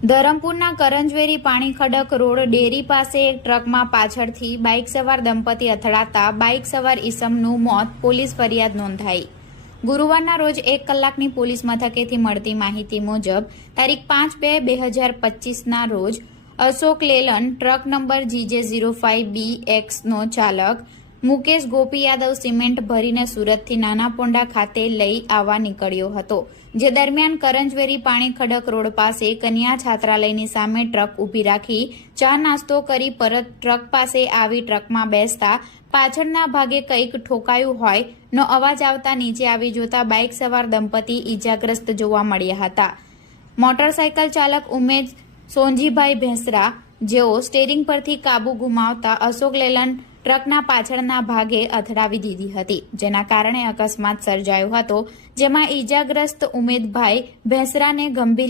ધરમપુરના કરંજવેરી પાણી ખડક road dairy પાસે એક ટ્રકમાં પાછળથી બાઇક સવાર દંપતી અથડાતા બાઇક સવાર ઈસમનું મોત, પોલીસ ફરિયાદ નોંધાઈ. ગુરુવારના રોજ એક કલાકની પોલીસ મથકેથી મળતી માહિતી મુજબ, તારીખ પાંચ બે બે હજાર પચીસના રોજ Ashok Leyland truck number GJ zero five B એક્સનો ચાલક મુકેશ ગોપી યાદવ સિમેન્ટ ભરીને સુરતથી નાના પોંડા ખાતે લઈ આવવા નીકળ્યો હતો, જે દરમિયાન કરંજવેરી પાણી ખડક રોડ પાસે કન્યા છાત્રાલયની સામે ટ્રક ઊભી રાખી ચા નાસ્તો કરી પરત ટ્રક પાસે આવી ટ્રકમાં બેસતા પાછળના ભાગે કંઈક ઠોકાયું હોય, નો અવાજ આવતા નીચે આવી જોતા બાઇક સવાર દંપતી ઈજાગ્રસ્ત જોવા મળ્યા હતા. મોટરસાયકલ ચાલક ઉમેશ સોનજીભાઈ ભેંસરા, જેઓ સ્ટેરિંગ પરથી કાબુ ગુમાવતા અશોક લેલન ટ્રકના પાછળના ભાગે અથડાવી દીધી હતી, જેના કારણે અકસ્માત સર્જાયો હતો, જેમાં ઈજાગ્રસ્ત ઉમેદભાઈ ભેંસરાને ગંભીર